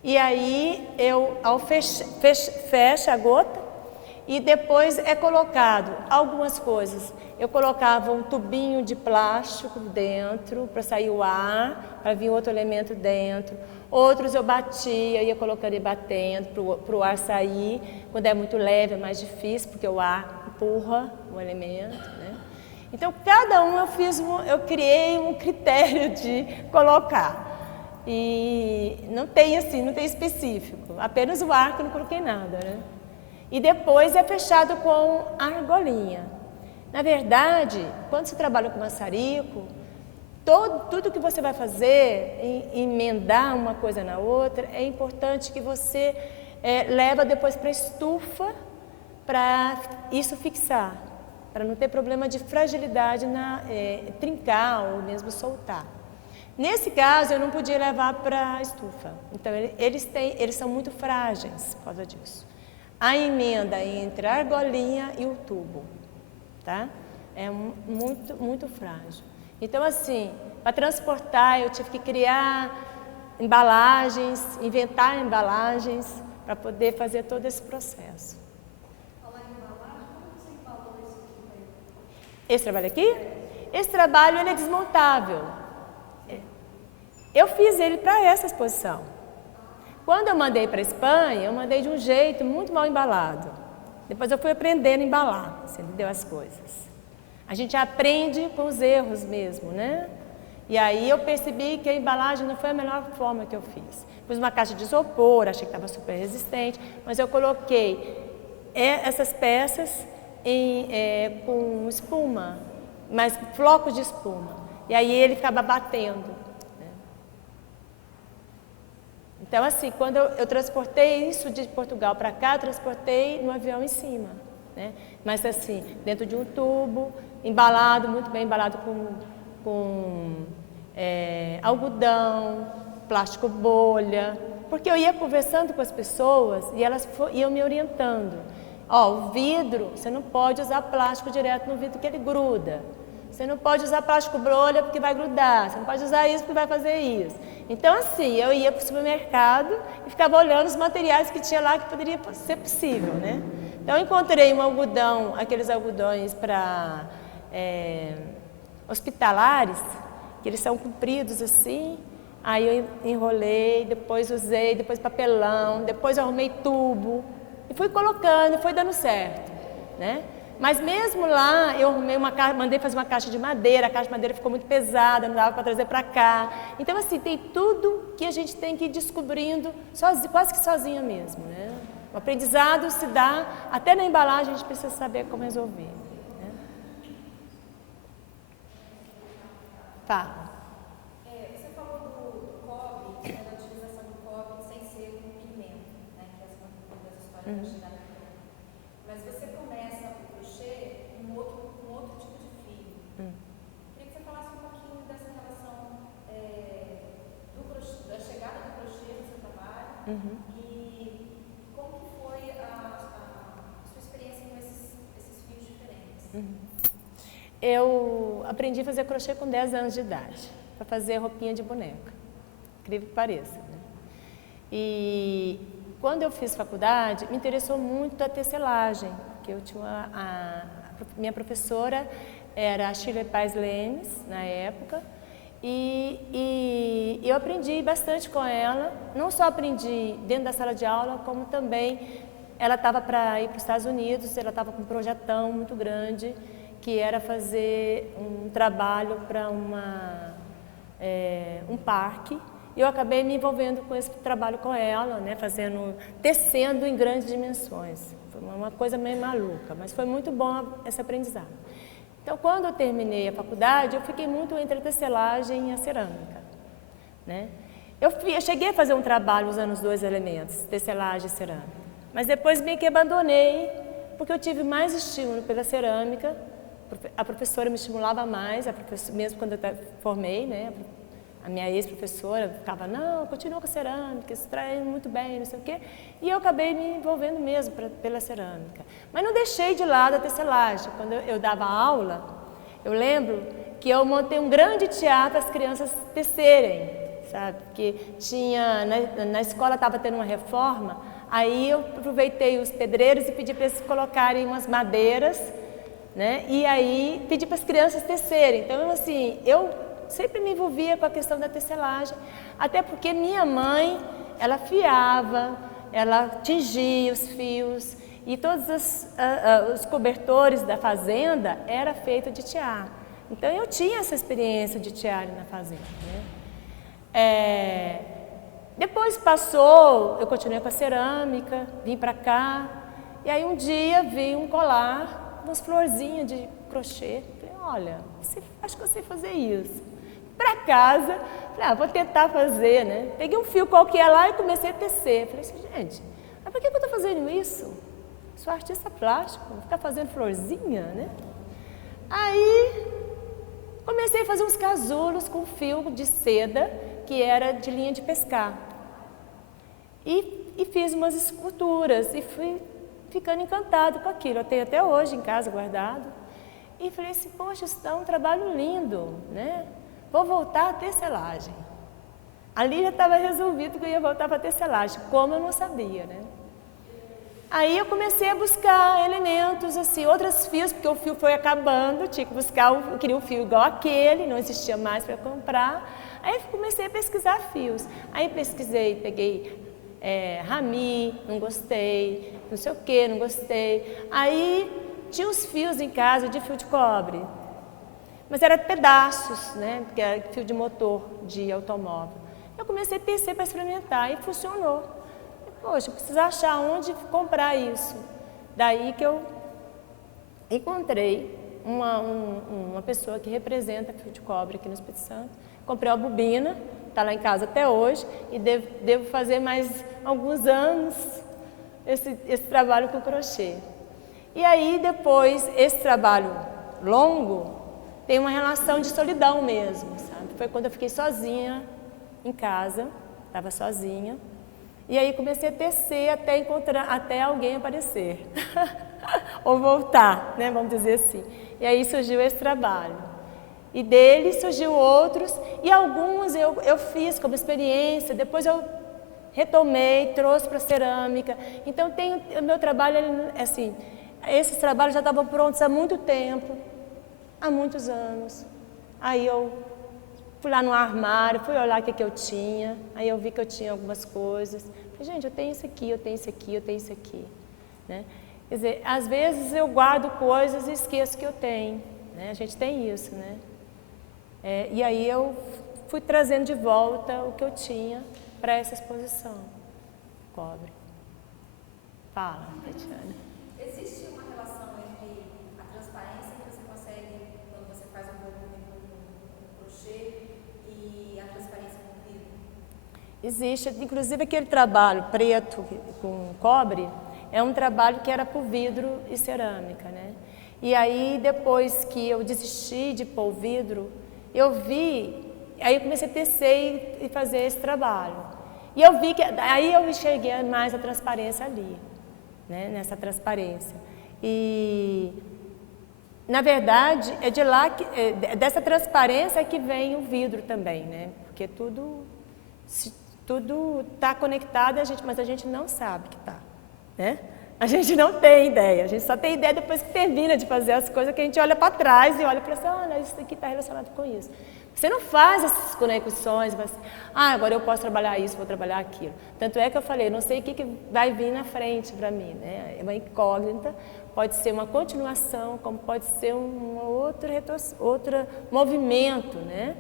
E aí, fecha a gota e depois é colocado algumas coisas. Eu colocava um tubinho de plástico dentro para sair o ar, para vir outro elemento dentro. Outros eu batia, ia colocando e batendo para o ar sair. Quando é muito leve é mais difícil, porque o ar empurra o elemento, né? Então, cada um eu criei um critério de colocar. E não tem específico, apenas o ar que eu não coloquei nada, né? E depois é fechado com argolinha. Na verdade, quando você trabalha com maçarico, tudo que você vai fazer, emendar uma coisa na outra, é importante que você leva depois para a estufa para isso fixar, para não ter problema de fragilidade trincar ou mesmo soltar. Nesse caso, eu não podia levar para a estufa. Então, eles são muito frágeis por causa disso. A emenda entre a argolinha e o tubo, tá? É muito, muito frágil. Então, assim, para transportar, eu tive que criar embalagens, inventar embalagens, para poder fazer todo esse processo. Falar em embalagem, como você embalou esse tipo aí? Esse trabalho aqui? Esse trabalho ele é desmontável. Eu fiz ele para essa exposição. Quando eu mandei para a Espanha, eu mandei de um jeito muito mal embalado. Depois eu fui aprendendo a embalar, você entendeu as coisas. A gente aprende com os erros mesmo, né? E aí eu percebi que a embalagem não foi a melhor forma que eu fiz. Pus uma caixa de isopor, achei que estava super resistente, mas eu coloquei essas peças com espuma, mas flocos de espuma. E aí ele ficava batendo. Então, assim, quando eu transportei isso de Portugal para cá, eu transportei no avião em cima, né? Mas assim, dentro de um tubo, embalado, muito bem embalado com algodão, plástico bolha, porque eu ia conversando com as pessoas e elas iam me orientando. Ó, o vidro, você não pode usar plástico direto no vidro que ele gruda. Você não pode usar plástico bolha porque vai grudar. Você não pode usar isso porque vai fazer isso. Então, assim, eu ia para o supermercado e ficava olhando os materiais que tinha lá que poderia ser possível, né? Então, eu encontrei um algodão, aqueles algodões para hospitalares, que eles são compridos assim. Aí eu enrolei, depois usei, depois papelão, depois eu arrumei tubo. E fui colocando, e foi dando certo, né? Mas mesmo lá, eu arrumei mandei fazer uma caixa de madeira, a caixa de madeira ficou muito pesada, não dava para trazer para cá. Então, assim, tem tudo que a gente tem que ir descobrindo, quase que sozinha mesmo, né? O aprendizado se dá, até na embalagem a gente precisa saber como resolver. Né? Tá. Você falou do cobre, da utilização do cobre sem ser um pigmento, né? Que é uma das histórias da China. Mas você começa o crochê com outro tipo de fio. Queria que você falasse um pouquinho dessa relação da chegada do crochê no seu trabalho e como que foi a sua experiência com esses fios diferentes. Eu aprendi a fazer crochê com 10 anos de idade, para fazer roupinha de boneca, incrível que pareça. Né? E quando eu fiz faculdade, me interessou muito a tecelagem, porque eu tinha minha professora era a Shirley Paz Lemes, na época, e eu aprendi bastante com ela, não só aprendi dentro da sala de aula, como também ela estava para ir para os Estados Unidos, ela estava com um projetão muito grande, que era fazer um trabalho para um parque. E eu acabei me envolvendo com esse trabalho com ela, né, tecendo em grandes dimensões. Foi uma coisa meio maluca, mas foi muito bom esse aprendizado. Então, quando eu terminei a faculdade, eu fiquei muito entre a tecelagem e a cerâmica. Né? Eu cheguei a fazer um trabalho usando os dois elementos, tecelagem e cerâmica. Mas depois meio que abandonei, porque eu tive mais estímulo pela cerâmica. A professora me estimulava mais, mesmo quando eu formei, né? A minha ex-professora ficava, não, continua com a cerâmica, isso traz muito bem, não sei o quê. E eu acabei me envolvendo mesmo pela cerâmica. Mas não deixei de lado a tecelagem. Quando eu dava aula, eu lembro que eu montei um grande teatro para as crianças tecerem, sabe? Porque na escola estava tendo uma reforma, aí eu aproveitei os pedreiros e pedi para eles colocarem umas madeiras, né? E aí pedi para as crianças tecerem. Então, assim, eu sempre me envolvia com a questão da tecelagem, até porque minha mãe, ela fiava, ela tingia os fios e todos os cobertores da fazenda era feito de tiar. Então, eu tinha essa experiência de tiar na fazenda. Né? Depois passou, eu continuei com a cerâmica, vim para cá, e aí um dia vi um colar, umas florzinhas de crochê. Falei, olha, acho que eu sei fazer isso. Para casa, falei, vou tentar fazer, né? Peguei um fio qualquer lá e comecei a tecer. Falei assim, gente, mas por que eu estou fazendo isso? Sou artista plástico, vou ficar fazendo florzinha, né? Aí, comecei a fazer uns casulos com fio de seda, que era de linha de pescar. E fiz umas esculturas e fui ficando encantado com aquilo. Eu tenho até hoje em casa guardado. E falei assim, poxa, isso dá um trabalho lindo, né? Vou voltar à tecelagem. Ali já estava resolvido que eu ia voltar para a tecelagem, como eu não sabia, né? Aí eu comecei a buscar elementos, assim, outros fios, porque o fio foi acabando, tinha que buscar, eu queria um fio igual aquele, não existia mais para comprar. Aí comecei a pesquisar fios. Aí pesquisei, peguei rami, não gostei, não sei o que, não gostei. Aí tinha uns fios em casa de fio de cobre. Mas eram pedaços, né? Porque era fio de motor de automóvel. Eu comecei a tecer para experimentar e funcionou. Poxa, eu preciso achar onde comprar isso. Daí que eu encontrei uma pessoa que representa fio de cobre aqui no Espírito Santo. Comprei uma bobina, está lá em casa até hoje, e devo fazer mais alguns anos esse trabalho com crochê. E aí depois, esse trabalho longo tem uma relação de solidão mesmo, sabe? Foi quando eu fiquei sozinha em casa, estava sozinha, e aí comecei a tecer até alguém aparecer, ou voltar, né, vamos dizer assim. E aí surgiu esse trabalho. E dele surgiu outros, e alguns eu fiz como experiência, depois eu retomei, trouxe para a cerâmica. Então o meu trabalho, assim, esses trabalhos já estavam prontos há muito tempo, há muitos anos. Aí eu fui lá no armário, fui olhar o que eu tinha, aí eu vi que eu tinha algumas coisas. Falei, gente, eu tenho isso aqui, eu tenho isso aqui, eu tenho isso aqui, né? Quer dizer, às vezes eu guardo coisas e esqueço que eu tenho, né? A gente tem isso, né? E aí eu fui trazendo de volta o que eu tinha para essa exposição. Cobre. Fala, Tatiana. Existe uma relação entre a transparência que você consegue quando você faz um volume com crochê e a transparência com vidro? Existe, inclusive aquele trabalho preto com cobre, é um trabalho que era por vidro e cerâmica, né? E aí depois que eu desisti de pôr o vidro, aí eu comecei a tecer e fazer esse trabalho. E eu vi que, aí eu enxerguei mais a transparência ali, né? Nessa transparência. E, na verdade, é de lá, dessa transparência que vem o vidro também, né? Porque tudo está conectado, mas a gente não sabe que está, né? A gente não tem ideia, a gente só tem ideia depois que termina de fazer as coisas, que a gente olha para trás e olha para assim, olha, isso aqui está relacionado com isso. Você não faz essas conexões, mas, agora eu posso trabalhar isso, vou trabalhar aquilo. Tanto é que eu falei, não sei o que vai vir na frente para mim, né? É uma incógnita, pode ser uma continuação, como pode ser um outro movimento, né?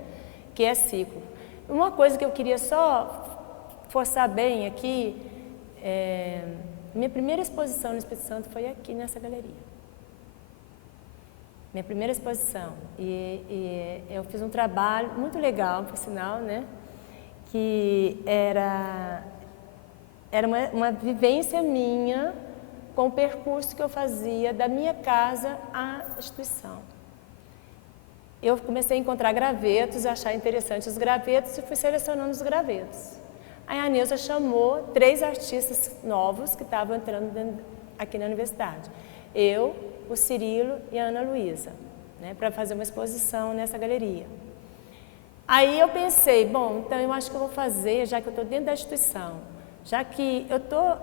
Que é ciclo. Uma coisa que eu queria só forçar bem aqui, minha primeira exposição no Espírito Santo foi aqui nessa galeria. Minha primeira exposição. E eu fiz um trabalho muito legal, por sinal, né? Que era uma vivência minha com o percurso que eu fazia da minha casa à instituição. Eu comecei a encontrar gravetos, achar interessantes os gravetos e fui selecionando os gravetos. Aí a Neuza chamou 3 artistas novos que estavam entrando aqui na universidade. Eu, o Cirilo e a Ana Luísa, né, para fazer uma exposição nessa galeria. Aí eu pensei, bom, então eu acho que eu vou fazer, já que eu estou dentro da instituição, já que eu estou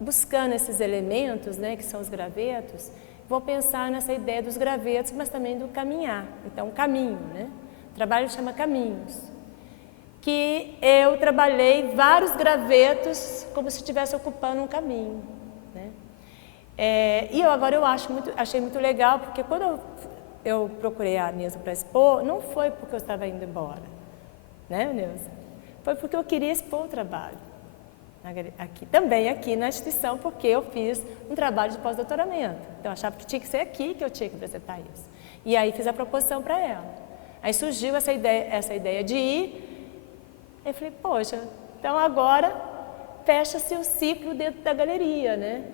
buscando esses elementos, né, que são os gravetos, vou pensar nessa ideia dos gravetos, mas também do caminhar. Então, caminho, né? O trabalho chama Caminhos. Que eu trabalhei vários gravetos como se estivesse ocupando um caminho, né? E agora eu achei muito legal, porque quando eu procurei a Neuza para expor, não foi porque eu estava indo embora, né, Neuza? Foi porque eu queria expor o trabalho. Também aqui na instituição, porque eu fiz um trabalho de pós-doutoramento. Então, eu achava que tinha que ser aqui que eu tinha que apresentar isso. E aí fiz a proposição para ela. Aí surgiu essa ideia de ir. Eu falei, poxa, então agora fecha-se o ciclo dentro da galeria, né?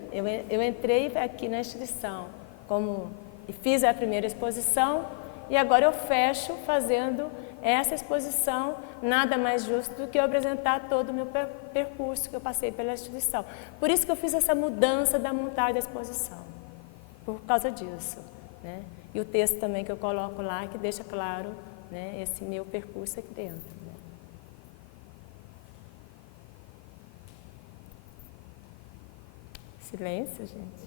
Eu entrei aqui na instituição e fiz a primeira exposição e agora eu fecho fazendo essa exposição, nada mais justo do que eu apresentar todo o meu percurso que eu passei pela instituição. Por isso que eu fiz essa mudança da montagem da exposição, por causa disso, né? E o texto também que eu coloco lá, que deixa claro, né, esse meu percurso aqui dentro. Silêncio, gente.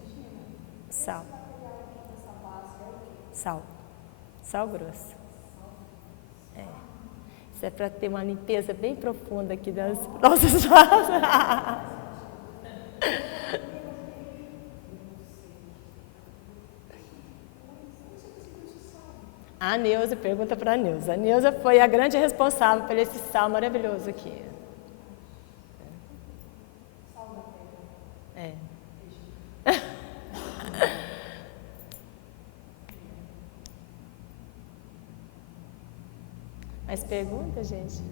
Sal. Sal grosso. Isso é para ter uma limpeza bem profunda aqui das nossas vasos. A Neuza, pergunta para a Neuza. A Neuza foi a grande responsável por esse sal maravilhoso aqui. Mais perguntas, gente?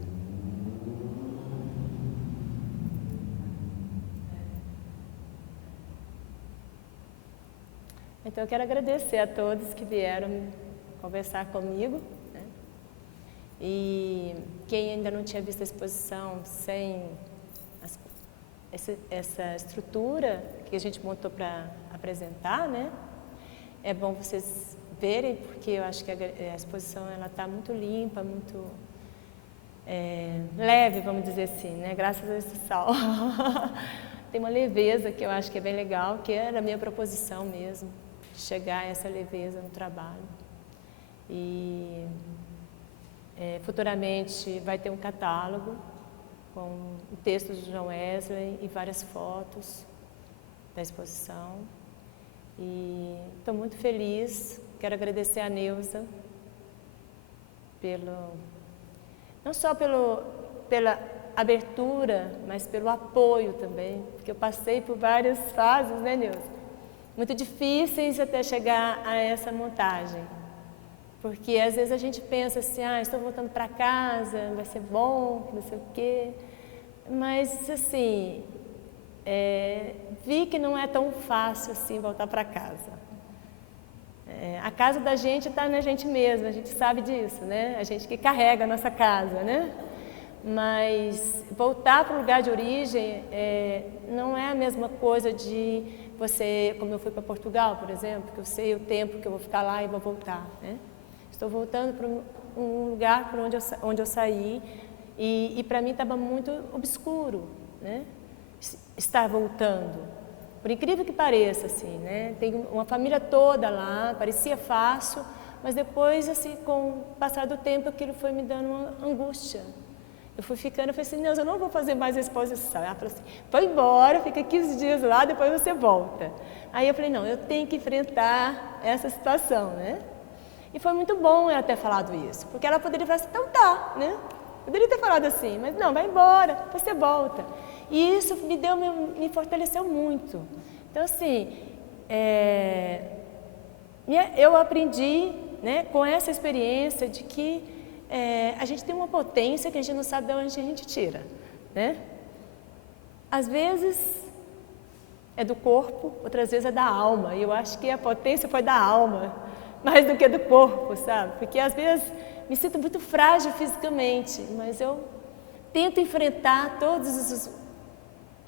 Então eu quero agradecer a todos que vieram conversar comigo, né? E quem ainda não tinha visto a exposição sem essa estrutura que a gente montou para apresentar, né? É bom vocês verem, porque eu acho que a exposição ela está muito limpa, muito leve, vamos dizer assim, né? Graças a esse sal. Tem uma leveza que eu acho que é bem legal, que era a minha proposição mesmo, de chegar a essa leveza no trabalho. E futuramente vai ter um catálogo com o texto do John Wesley e várias fotos da exposição. E estou muito feliz, quero agradecer a Neuza não só pela abertura, mas pelo apoio também, porque eu passei por várias fases, né, Neuza? Muito difíceis até chegar a essa montagem. Porque às vezes a gente pensa assim, estou voltando para casa, vai ser bom, não sei o quê. Mas assim, vi que não é tão fácil assim voltar para casa. A casa da gente está na gente mesma, a gente sabe disso, né? A gente que carrega a nossa casa, né? Mas voltar para o lugar de origem não é a mesma coisa de você, como eu fui para Portugal, por exemplo, que eu sei o tempo que eu vou ficar lá e vou voltar, né? Estou voltando para um lugar por onde eu saí e para mim estava muito obscuro, né? Estar voltando. Por incrível que pareça, assim, né? Tem uma família toda lá, parecia fácil, mas depois, assim, com o passar do tempo, aquilo foi me dando uma angústia. Eu fui ficando, eu falei assim, Neuza, eu não vou fazer mais a exposição. Ela falou assim, vai embora, fica 15 dias lá, depois você volta. Aí eu falei, não, eu tenho que enfrentar essa situação, né? E foi muito bom ela ter falado isso, porque ela poderia falar assim, então tá, né? Poderia ter falado assim, mas não, vai embora, depois você volta. E isso me fortaleceu muito. Então, assim, eu aprendi, né, com essa experiência de que a gente tem uma potência que a gente não sabe de onde a gente tira, né? Às vezes é do corpo, outras vezes é da alma. E eu acho que a potência foi da alma, mais do que do corpo, sabe? Porque às vezes me sinto muito frágil fisicamente, mas eu tento enfrentar todas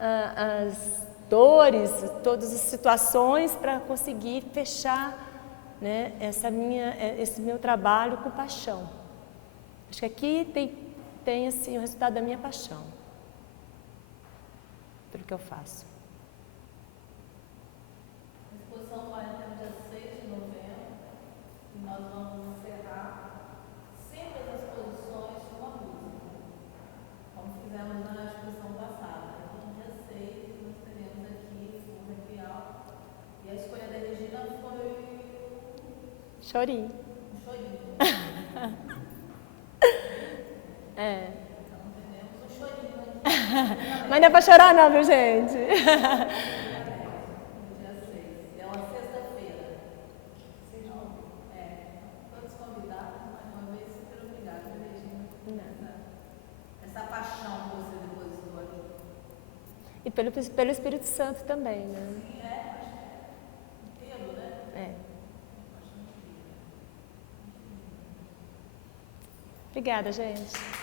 as dores, todas as situações para conseguir fechar, né, esse meu trabalho com paixão. Acho que aqui tem assim, o resultado da minha paixão, pelo que eu faço. A exposição vai até o dia 6 de novembro e nós vamos encerrar sempre as exposições com uma música, como fizemos na exposição passada. Então, no dia 6, nós teremos aqui o Requial e a escolha da Regina foi Chorinho. um chorinho. Então, teremos um chorinho aqui. Mas não é para chorar não, viu, gente? No dia 6. É uma sexta-feira. Todos convidados, mais uma vez, super obrigada, Regina. Essa paixão que você depositou aqui. E pelo Espírito Santo também, né? Sim, acho que inteiro, né? Obrigada, gente.